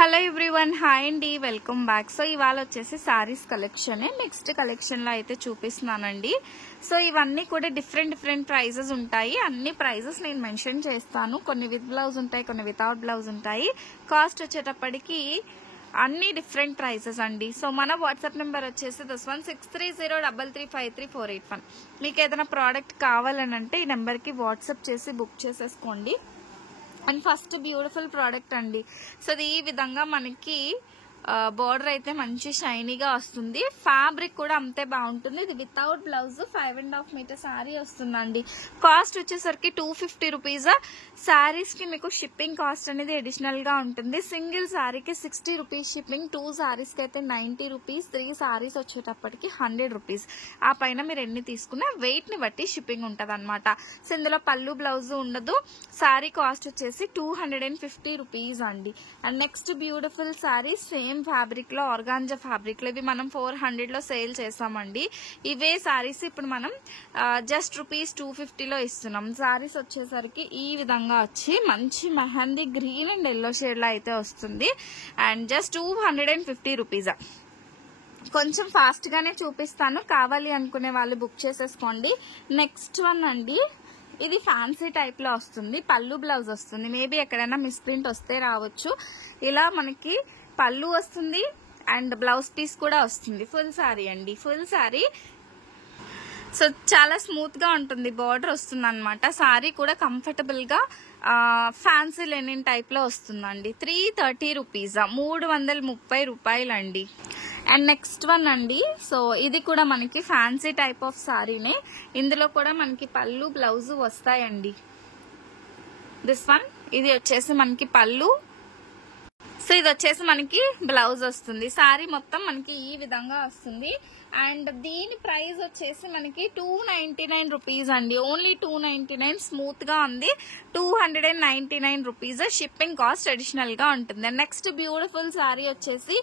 Hello everyone, hi అండి, welcome back. So ఇవాళ వచ్చేసి సారీస్ కలెక్షన్ మిక్స్డ్ కలెక్షన్ లో అయితే చూపిస్తున్నానండి. సో ఇవన్నీ కూడా డిఫరెంట్ ప్రైజెస్ ఉంటాయి. అన్ని ప్రైజెస్ నేను మెన్షన్ చేస్తాను. కొన్ని విత్ బ్లౌజ్ ఉంటాయి, కొన్ని వితౌట్ బ్లౌజ్ ఉంటాయి. కాస్ట్ వచ్చేటప్పటికి అన్ని డిఫరెంట్ ప్రైజెస్ అండి. సో మన వాట్సాప్ నెంబర్ వచ్చేసి 616303353481. మీకు ఏదైనా ప్రోడక్ట్ కావాలని అంటే ఈ నెంబర్కి వాట్సాప్ చేసి బుక్ చేసేసుకోండి. అండ్ ఫస్ట్ బ్యూటిఫుల్ ప్రోడక్ట్ అండి. సో ఇది ఈ విధంగా మనకి బోర్డర్ అయితే మంచి షైనీగా వస్తుంది. ఫ్యాబ్రిక్ కూడా అంతే బాగుంటుంది. ఇది వితౌట్ బ్లౌజ్ 5.5 మీటర్ శారీ వస్తుందండి. కాస్ట్ వచ్చేసరికి 250 రూపీస్. శారీస్ కి మీకు షిప్పింగ్ కాస్ట్ అనేది అడిషనల్ గా ఉంటుంది. సింగిల్ శారీకి 60 రూపీస్ షిప్పింగ్, 2 శారీస్ కి అయితే 90 రూపీస్, 3 శారీస్ వచ్చేటప్పటికి 100 రూపీస్. ఆ పైన మీరు ఎన్ని తీసుకున్నా వెయిట్ ని బట్టి షిప్పింగ్ ఉంటది అనమాట. సో ఇందులో పళ్ళు బ్లౌజ్ ఉండదు. శారీ కాస్ట్ వచ్చేసి 250 రూపీస్ అండి. And next beautiful sari same fabric లో, ఆర్గాంజా ఫ్యాబ్రిక్ లో, ఇవి మనం 400 లో సేల్ చేసామండి. ఇవే శారీస్ ఇప్పుడు మనం జస్ట్ రూపీస్ 250 లో ఇస్తున్నాం. శారీస్ వచ్చేసరికి ఈ విధంగా వచ్చి మంచి mehndi green and yellow shade లో అయితే వస్తుంది. And just 250 rupees. కొంచెం ఫాస్ట్ గానే చూపిస్తాను, కావాలి అనుకునే వాళ్ళు బుక్ చేసేసుకోండి. నెక్స్ట్ వన్ అండి, ఇది ఫ్యాన్సీ టైప్ లో వస్తుంది. పళ్ళు బ్లౌజ్ వస్తుంది. మేబీ ఎక్కడైనా మిస్ప్రింట్ వస్తే రావచ్చు. ఇలా మనకి పళ్ళు వస్తుంది అండ్ బ్లౌజ్ పీస్ కూడా వస్తుంది. ఫుల్ శారీ అండి, ఫుల్ శారీ. సో చాలా స్మూత్ గా ఉంటుంది, బార్డర్ వస్తుంది అనమాట. శారీ కూడా కంఫర్టబుల్ గా ఫ్యాన్సీ లెనిన్ టైప్ లో వస్తుందండి. 330 రూపీస్, 330 రూపాయలండి. అండ్ నెక్స్ట్ వన్ అండి, సో ఇది కూడా మనకి ఫ్యాన్సీ టైప్ ఆఫ్ శారీనే. ఇందులో కూడా మనకి పళ్ళు బ్లౌజ్ వస్తాయండి. దిస్ వన్, ఇది వచ్చేసి మనకి పళ్ళు, సో ఇది వచ్చేసి మనకి బ్లౌజ్ వస్తుంది. శారీ మొత్తం మనకి ఈ విధంగా వస్తుంది. అండ్ దీని ప్రైస్ వచ్చేసి మనకి 299 రూపీస్ అండి. ఓన్లీ 299. స్మూత్ గా ఉంది. 299 రూపీస్. షిప్పింగ్ కాస్ట్ అడిషనల్ గా ఉంటుంది. నెక్స్ట్ బ్యూటిఫుల్ శారీ వచ్చేసి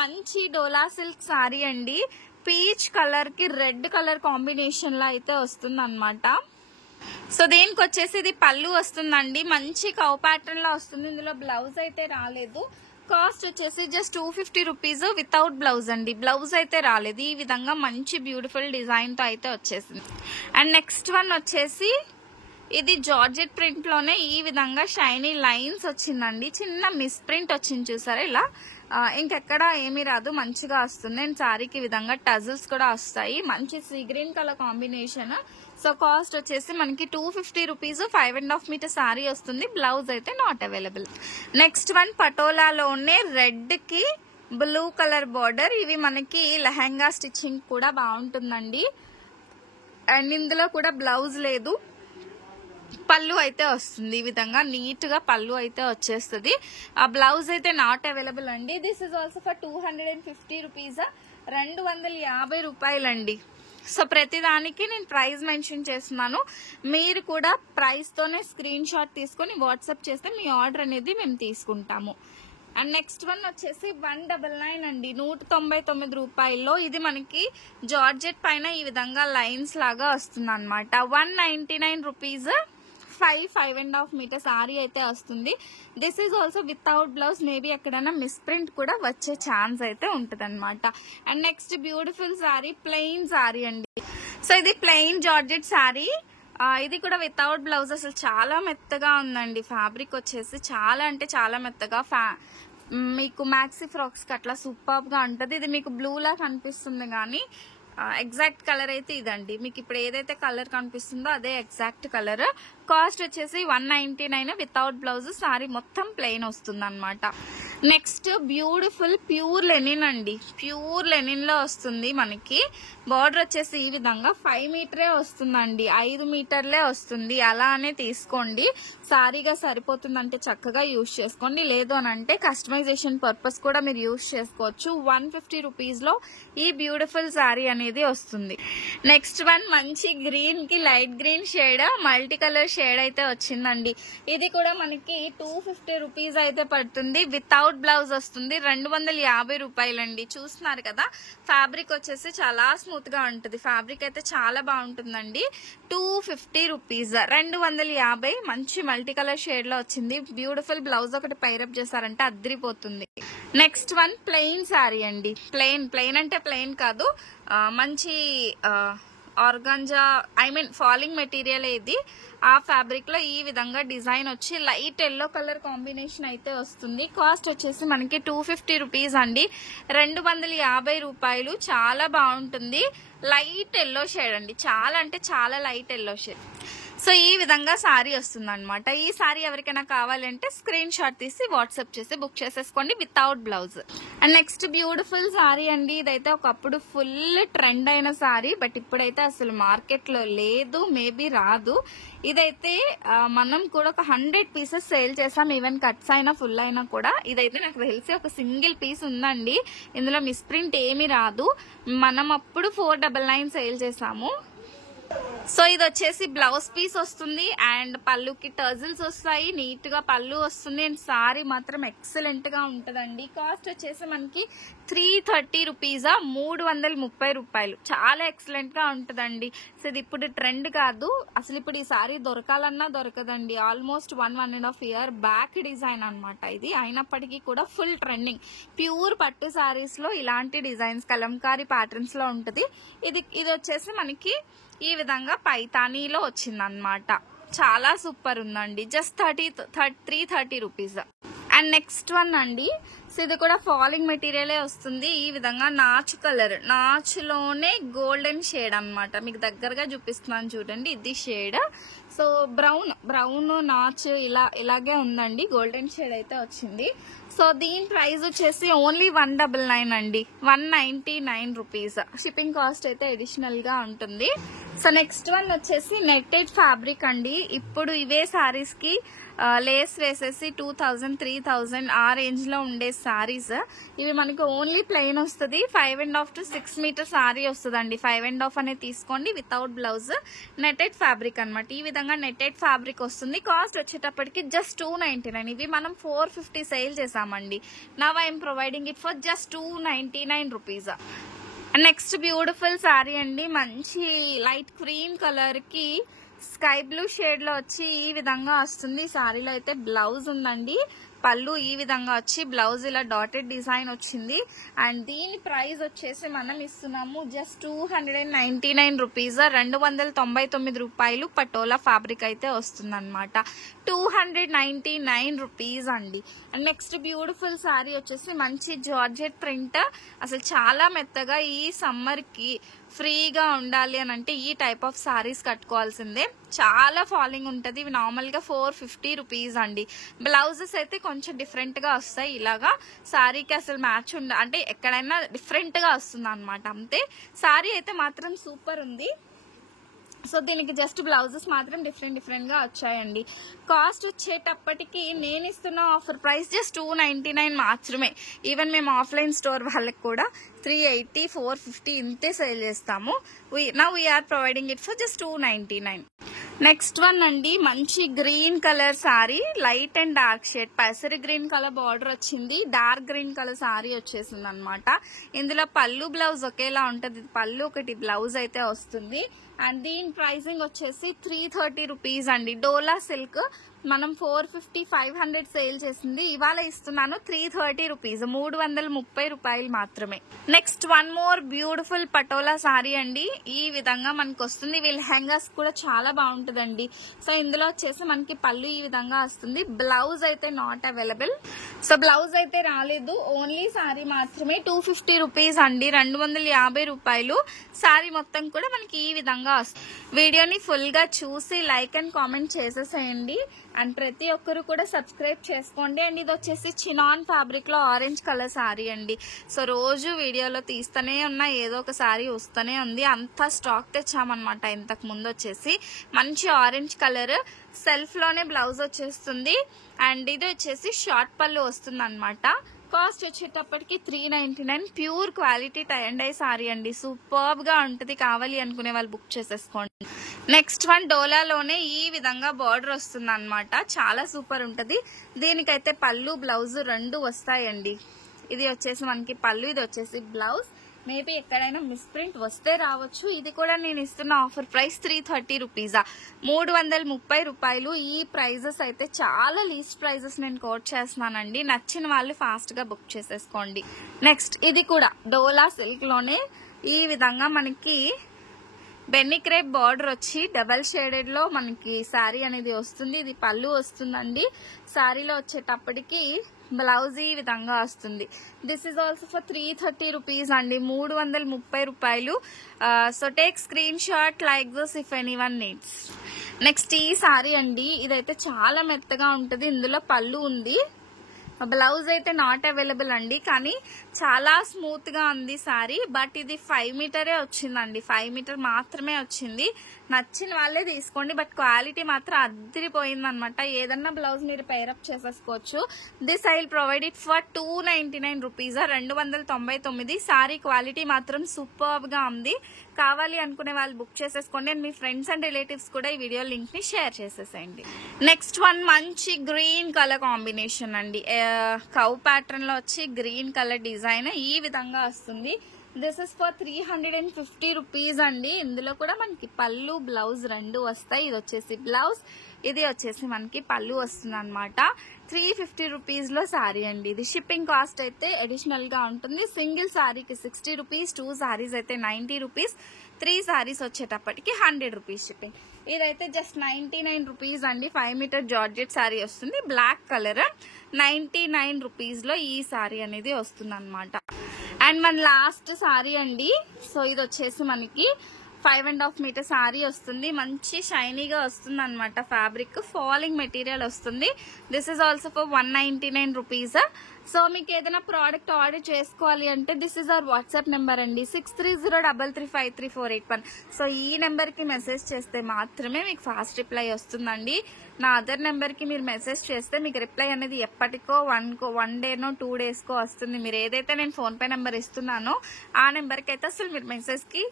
మంచి డోలా సిల్క్ శారీ అండి. పీచ్ కలర్ కి రెడ్ కలర్ కాంబినేషన్ లో అయితే వస్తుంది అనమాట. సో దీనికి వచ్చేసి ఇది పళ్ళు వస్తుందండి. మంచి కౌ ప్యాటర్న్ లో వస్తుంది. ఇందులో బ్లౌజ్ అయితే రాలేదు. కాస్ట్ వచ్చేసి జస్ట్ 250 రూపీస్ వితౌట్ బ్లౌజ్ అండి. బ్లౌజ్ అయితే రాలేదు. ఈ విధంగా మంచి బ్యూటిఫుల్ డిజైన్ తో అయితే వచ్చేసింది. అండ్ నెక్స్ట్ వన్ వచ్చేసి ఇది జార్జెట్ ప్రింట్ లోనే ఈ విధంగా షైనీ లైన్స్ వచ్చిందండి. చిన్న మిస్ ప్రింట్ వచ్చింది చూసారా, ఇలా ఇంకెక్కడ ఏమీ రాదు, మంచిగా వస్తుంది. అండ్ శారీకి ఈ విధంగా టజల్స్ కూడా వస్తాయి. మంచి sea green colour combination. So cost వచ్చేసి మనకి 250 రూపీస్. 5.5 మీటర్ శారీ వస్తుంది. బ్లౌజ్ అయితే నాట్ అవైలబుల్. నెక్స్ట్ వన్ పటోలాలోనే రెడ్ కి బ్లూ కలర్ బార్డర్. ఇవి మనకి లెహంగా స్టిచ్చింగ్ కూడా బాగుంటుందండి. అండ్ ఇందులో కూడా బ్లౌజ్ లేదు, పళ్ళు అయితే వస్తుంది. ఈ విధంగా నీట్ గా పళ్ళు అయితే వచ్చేస్తుంది. ఆ బ్లౌజ్ అయితే నాట్ అవైలబుల్ అండి. This is also for 250 rupees, 250 రూపాయలండి. సో ప్రతిదానికి నేను ప్రైస్ మెన్షన్ చేస్తున్నాను. మీరు కూడా ప్రైస్ తోనే స్క్రీన్ షాట్ తీసుకొని వాట్సాప్ చేస్తే మీ ఆర్డర్ అనేది మేము తీసుకుంటాము. అండ్ నెక్స్ట్ వన్ వచ్చేసి 199 అండి, 199 రూపాయల్లో. ఇది మనకి జార్జెట్ పైన ఈ విధంగా లైన్స్ లాగా వస్తుంది అనమాట. 199 రూపీస్. 5.5 మీటర్ శారీ అయితే వస్తుంది. This is also without blouse. Maybe ఎక్కడైనా మిస్ప్రింట్ కూడా వచ్చే ఛాన్స్ అయితే ఉంటుంది అనమాట. And next beautiful sari, plain sari అండి. సో ఇది ప్లెయిన్ జార్జెట్ శారీ. ఇది కూడా వితౌట్ బ్లౌజ్. అసలు చాలా మెత్తగా ఉందండి. ఫ్యాబ్రిక్ వచ్చేసి చాలా అంటే చాలా మెత్తగా. మీకు మ్యాక్సీ ఫ్రాక్స్ కి అట్లా సూపర్ గా ఉంటుంది. ఇది మీకు బ్లూ లా కనిపిస్తుంది కానీ ఎగ్జాక్ట్ కలర్ అయితే ఇదండి. మీకు ఇప్పుడు ఏదైతే కలర్ కనిపిస్తుందో అదే ఎగ్జాక్ట్ కలర్. కాస్ట్ వచ్చేసి 199 వితౌట్ బ్లౌజ్. సారీ మొత్తం ప్లెయిన్ వస్తుంది అనమాట. నెక్స్ట్ బ్యూటిఫుల్ ప్యూర్ లెనిన్ అండి. ప్యూర్ లెనిన్ లో వస్తుంది మనకి. బార్డర్ వచ్చేసి ఈ విధంగా 5 మీటరే వస్తుందండి. 5 మీటర్లే వస్తుంది. అలానే తీసుకోండి. సారీగా సరిపోతుందంటే చక్కగా యూజ్ చేసుకోండి. లేదు అని అంటే కస్టమైజేషన్ పర్పస్ కూడా మీరు యూజ్ చేసుకోవచ్చు. 150 రూపీస్ లో ఈ బ్యూటిఫుల్ సారీ అనేది వస్తుంది. నెక్స్ట్ వన్ మంచి గ్రీన్ కి light green shade, multi colour shade అయితే వచ్చిందండి. ఇది కూడా మనకి 250 రూపీస్ అయితే పడుతుంది. వితౌట్ వితౌట్ బ్లౌజ్ వస్తుంది 250 రూపాయలండి. చూస్తున్నారు కదా, ఫ్యాబ్రిక్ వచ్చేసి చాలా స్మూత్ గా ఉంటుంది. ఫ్యాబ్రిక్ అయితే చాలా బాగుంటుందండి. 250 రూపీస్, 250. మంచి మల్టీ కలర్ షేడ్ లో వచ్చింది. బ్యూటిఫుల్ బ్లౌజ్ ఒకటి పైరప్ చేశారంటే అద్రిపోతుంది. నెక్స్ట్ వన్ ప్లెయిన్ శారీ అండి. ప్లెయిన్ అంటే ప్లెయిన్ కాదు, మంచి ఆర్గాంజా ఫాలింగ్ మెటీరియల్ ఇది. ఆ ఫ్యాబ్రిక్ లో ఈ విధంగా డిజైన్ వచ్చి లైట్ ఎల్లో కలర్ కాంబినేషన్ అయితే వస్తుంది. కాస్ట్ వచ్చేసి మనకి 250 రూపీస్ అండి, 250 రూపాయలు. చాలా బాగుంటుంది. లైట్ ఎల్లో షేడ్ అండి, చాలా అంటే చాలా లైట్ ఎల్లో షేడ్. సో ఈ విధంగా సారీ వస్తుంది అనమాట. ఈ సారీ ఎవరికైనా కావాలంటే స్క్రీన్ షాట్ తీసి వాట్సాప్ చేసి బుక్ చేసేసుకోండి without blouse. And next beautiful sorry అండి. ఇదైతే ఒకప్పుడు ఫుల్ ట్రెండ్ అయిన సారీ, బట్ ఇప్పుడైతే అసలు మార్కెట్ లో లేదు, మేబీ రాదు. ఇదైతే మనం కూడా ఒక 100 పీసెస్ సేల్ చేసాం. ఈవెన్ కట్స్ అయినా ఫుల్ అయినా కూడా. ఇదైతే నాకు తెలిసి ఒక సింగిల్ పీస్ ఉందండి. ఇందులో మిస్ప్రింట్ ఏమీ రాదు. మనం అప్పుడు 499 సేల్ చేసాము. సో ఇది వచ్చేసి బ్లౌజ్ పీస్ వస్తుంది అండ్ పళ్ళుకి టర్జిల్స్ వస్తాయి. నీట్ గా పళ్ళు వస్తుంది అండ్ సారీ మాత్రం ఎక్సలెంట్ గా ఉంటదండి. కాస్ట్ వచ్చేసి మనకి 330 రూపీస్, 330 రూపాయలు. చాలా ఎక్సలెంట్ గా ఉంటదండి. సో ఇది ఇప్పుడు ట్రెండ్ కాదు, అసలు ఇప్పుడు ఈ సారీ దొరకాలన్నా దొరకదండి. ఆల్మోస్ట్ 1.5 ఇయర్ బ్యాక్ డిజైన్ అనమాట ఇది. అయినప్పటికీ కూడా ఫుల్ ట్రెండింగ్. ప్యూర్ పట్టు సారీస్ లో ఇలాంటి డిజైన్స్ కలంకారీ ప్యాటర్న్స్ లో ఉంటది. ఇది వచ్చేసి మనకి ఈ విధంగా పైతానీలో వచ్చిందనమాట. చాలా సూపర్ ఉందండి. Just 330 rupees. And next one అండి, సో ఇది కూడా ఫాలింగ్ మెటీరియలే వస్తుంది. ఈ విధంగా నాచు కలర్, నాచులోనే గోల్డెన్ షేడ్ అన్నమాట. మీకు దగ్గరగా చూపిస్తున్నాను చూడండి, ఇది షేడ్. సో బ్రౌన్ నాచు ఇలాగే ఉందండి. గోల్డెన్ షేడ్ అయితే వచ్చింది. సో దీని ప్రైస్ వచ్చేసి ఓన్లీ 199 అండి, 199 రూపీస్. షిప్పింగ్ కాస్ట్ అయితే అడిషనల్ గా ఉంటుంది. సో నెక్స్ట్ వన్ వచ్చేసి నెట్టెడ్ ఫ్యాబ్రిక్ అండి. ఇప్పుడు ఇవే సారీస్ కి లేస్ వేసేసి 2000, 3000 ఆ రేంజ్ లో ఉండే సారీస్. ఇవి మనకి ఓన్లీ ప్లెయిన్ వస్తుంది. 5.5 to 6 మీటర్ సారీ వస్తుందండి. 5.5 అనేది తీసుకోండి వితౌట్ బ్లౌజ్. నెట్టెడ్ ఫ్యాబ్రిక్ అనమాట. ఈ విధంగా నెట్టెడ్ ఫ్యాబ్రిక్ వస్తుంది. కాస్ట్ వచ్చేటప్పటికి జస్ట్ 299. ఇవి మనం 450 సేల్ చేసామండి. Now I'm providing it for just 299 rupees. Next beautiful sorry అండి. మంచి లైట్ క్రీమ్ కలర్ కి స్కై బ్లూ షేడ్ లో వచ్చి ఈ విధంగా వస్తుంది. సారీలో అయితే బ్లౌజ్ ఉందండి. పళ్ళు ఈ విధంగా వచ్చి బ్లౌజ్ ఇలా డాటెడ్ డిజైన్ వచ్చింది. అండ్ దీని ప్రైస్ వచ్చేసి మనం ఇస్తున్నాము జస్ట్ 299 రూపీస్, 299 రూపాయలు. పటోలా ఫ్యాబ్రిక్ అయితే వస్తుంది అనమాట. 299 రూపీస్ అండి. అండ్ నెక్స్ట్ బ్యూటిఫుల్ సారీ వచ్చేసి మంచి జార్జెట్ ప్రింట్. అసలు చాలా మెత్తగా ఈ సమ్మర్ కి ఫ్రీగా ఉండాలి అని అంటే ఈ టైప్ ఆఫ్ సారీస్ కట్టుకోవాల్సిందే. చాలా ఫాలింగ్ ఉంటుంది. ఇవి నార్మల్ గా 450 రూపీస్ అండి. బ్లౌజెస్ అయితే కొంచెం డిఫరెంట్ గా వస్తాయి. ఇలాగా సారీకి అసలు మ్యాచ్ అంటే ఎక్కడైనా డిఫరెంట్ గా వస్తుంది అనమాట. అంతే. సారీ అయితే మాత్రం సూపర్ ఉంది. సో దీనికి జస్ట్ బ్లౌజెస్ మాత్రం డిఫరెంట్ గా వచ్చాయండి. కాస్ట్ వచ్చేటప్పటికి నేను ఇస్తున్న ఆఫర్ ప్రైస్ జస్ట్ 299 మాత్రమే. ఈవెన్ మేము ఆఫ్లైన్ స్టోర్ వాళ్ళకి కూడా 380, 450 ఇంతే సేల్ చేస్తాము. Now we are providing it for just 299. Next one అండి, మంచి green colour sari, light and dark shade. పసరి గ్రీన్ కలర్ బార్డర్ వచ్చింది. డార్క్ గ్రీన్ కలర్ సారీ వచ్చేసింది అనమాట. ఇందులో పళ్ళు బ్లౌజ్ ఒకేలా ఉంటది. పళ్ళు ఒకటి, బ్లౌజ్ అయితే వస్తుంది. అండ్ దీని ప్రైసింగ్ వచ్చేసి 330 రూపీస్ అండి. డోలా సిల్క్ మనం 450, 500 సేల్ చేసింది. ఇవాళ ఇస్తున్నాను 330 రూపీస్, 330 రూపాయలు మాత్రమే. Next one more beautiful patola sorry అండి. ఈ విధంగా మనకు వస్తుంది. వీళ్ళ లెహంగాస్ కూడా చాలా బాగుంటుందండి. సో ఇందులో వచ్చేసి మనకి పళ్ళు ఈ విధంగా వస్తుంది. బ్లౌజ్ అయితే నాట్ అవైలబుల్. సో బ్లౌజ్ అయితే రాలేదు, ఓన్లీ సారీ మాత్రమే. 250 రూపీస్ అండి, 250 రూపాయలు. సారీ మొత్తం కూడా మనకి ఈ విధంగా వస్తుంది. వీడియోని ఫుల్ గా చూసి లైక్ అండ్ కామెంట్ చేసేసేయండి. అండ్ ప్రతి ఒక్కరు కూడా సబ్స్క్రైబ్ చేసుకోండి. అండ్ ఇది వచ్చేసి చినాన్ ఫ్యాబ్రిక్ లో ఆరెంజ్ కలర్ సారీ అండి. సో రోజు వీడియోలో తీస్తూనే ఉన్నా, ఏదో ఒక సారీ వస్తూనే ఉంది. అంతా స్టాక్ తెచ్చామన్నమాట. ఇంతకు ముందు వచ్చేసి మంచి ఆరెంజ్ కలర్, సెల్ఫ్ లోనే బ్లౌజ్ వచ్చేస్తుంది. అండ్ ఇది వచ్చేసి షార్ట్ పళ్ళు వస్తుంది అనమాట. కాస్ట్ వచ్చేటప్పటికి 399. Pure quality tie and dye sari అండి. సూపర్బ్ గా ఉంటుంది. కావాలి అనుకునే వాళ్ళు బుక్ చేసేసుకోండి. నెక్స్ట్ వన్ డోలాలోనే ఈ విధంగా బార్డర్ వస్తుంది అనమాట. చాలా సూపర్ ఉంటుంది. దీనికైతే పళ్ళు బ్లౌజ్ రెండు వస్తాయండి. ఇది వచ్చేసి మనకి పళ్ళు, ఇది వచ్చేసి బ్లౌజ్. మేబీ ఎక్కడైనా మిస్ప్రింట్ వస్తే రావచ్చు. ఇది కూడా నేను ఇస్తున్న ఆఫర్ ప్రైస్ 330 రూపీసా, 330 రూపాయలు. ఈ ప్రైజెస్ అయితే చాలా లీస్ట్ ప్రైజెస్ నేను కోట్ చేస్తున్నానండి. నచ్చిన వాళ్ళు ఫాస్ట్ గా బుక్ చేసేసుకోండి. నెక్స్ట్ ఇది కూడా డోలా సిల్క్ లోనే ఈ విధంగా మనకి బెన్నీ క్రేప్ బార్డర్ వచ్చి డబల్ షేడెడ్ లో మనకి శారీ అనేది వస్తుంది. ఇది పళ్ళు వస్తుందండి. శారీలో వచ్చేటప్పటికి బ్లౌజ్ ఈ విధంగా వస్తుంది. This is also for 330 rupees అండి, 330 రూపాయలు. So take screen shot like this if anyone needs. Next ఈ శారీ అండి, ఇదైతే చాలా మెత్తగా ఉంటుంది. ఇందులో పళ్ళు ఉంది, బ్లౌజ్ అయితే నాట్ అవైలబుల్ అండి, కానీ చాలా స్మూత్ గా ఉంది సారీ. బట్ ఇది 5 మీటరే వచ్చిందండి, 5 మీటర్ మాత్రమే వచ్చింది. నచ్చిన వాళ్ళే తీసుకోండి. బట్ క్వాలిటీ మాత్రం అద్దరిపోయింది అనమాట. ఏదన్నా బ్లౌజ్ మీరు పేరప్ చేసేసుకోవచ్చు. This I will provide it for 299 rupees, 299. Sorry quality మాత్రం సూపర్ గా ఉంది. కావాలి అనుకునే వాళ్ళు బుక్ చేసేసుకోండి. And me friends and relatives కూడా ఈ వీడియో లింక్ ని షేర్ చేసేసేయండి. నెక్స్ట్ వన్ మంచి గ్రీన్ కలర్ కాంబినేషన్ అండి. కౌ ప్యాటర్న్ లో వచ్చి గ్రీన్ కలర్ డిజైన్ ఈ విధంగా వస్తుంది. దిస్ ఇస్ ఫర్ 350 రూపీస్ అండి. ఇందులో కూడా మనకి పళ్ళు బ్లౌజ్ రెండు వస్తాయి. ఇది వచ్చేసి బ్లౌజ్, ఇది వచ్చేసి మనకి పళ్ళు వస్తుంది అనమాట. 350 రూపీస్ లో సారీ అండి. ఇది షిప్పింగ్ కాస్ట్ అయితే అడిషనల్ గా ఉంటుంది. సింగిల్ సారీకి 60 రూపీస్, 2 సారీస్ అయితే 90 రూపీస్, 3 సారీస్ వచ్చేటప్పటికి 100 రూపీస్ షిప్పింగ్. ఇదైతే జస్ట్ 99 రూపీస్ అండి. 5 మీటర్ జార్జెట్ సారీ వస్తుంది, బ్లాక్ కలర్. 99 రూపీస్ లో ఈ సారీ అనేది వస్తుంది అనమాట. అండ్ మన లాస్ట్ సారీ అండి. సో ఇది వచ్చేసి మనకి 5.5 మీటర్ సారీ వస్తుంది. మంచి షైనీగా వస్తుంది అనమాట. ఫ్యాబ్రిక్ ఫాలింగ్ మెటీరియల్ వస్తుంది. This is also for 199 rupees. So మీకు ఏదైనా ప్రోడక్ట్ ఆర్డర్ చేసుకోవాలి అంటే this is our WhatsApp number అండి, 6303353481. సో ఈ నెంబర్ కి మెసేజ్ చేస్తే మాత్రమే మీకు ఫాస్ట్ రిప్లై వస్తుందండి. నా అదర్ నెంబర్ కి మీరు మెసేజ్ చేస్తే మీకు రిప్లై అనేది ఎప్పటికో 1 డేనో 2 డేస్కో వస్తుంది. మీరు ఏదైతే నేను ఫోన్ పే నెంబర్ ఇస్తున్నానో ఆ నెంబర్ కి అయితే అసలు మీరు మెసేజ్ కి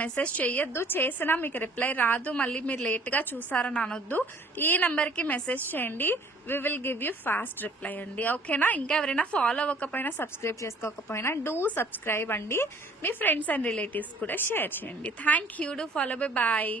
మెసేజ్ చేయొద్దు. చేసినా మీకు రిప్లై రాదు, మళ్ళీ మీరు లేట్ గా చూసారని అనొద్దు. ఈ నెంబర్ కి మెసేజ్ చేయండి, we will give you fast reply అండి. ఓకేనా? ఇంకా ఎవరైనా ఫాలో అవ్వకపోయినా సబ్స్క్రైబ్ చేసుకోకపోయినా డూ సబ్స్క్రైబ్ అండి. మీ ఫ్రెండ్స్ అండ్ రిలేటివ్స్ కూడా షేర్ చేయండి. Thank you. Do follow. Bye bye.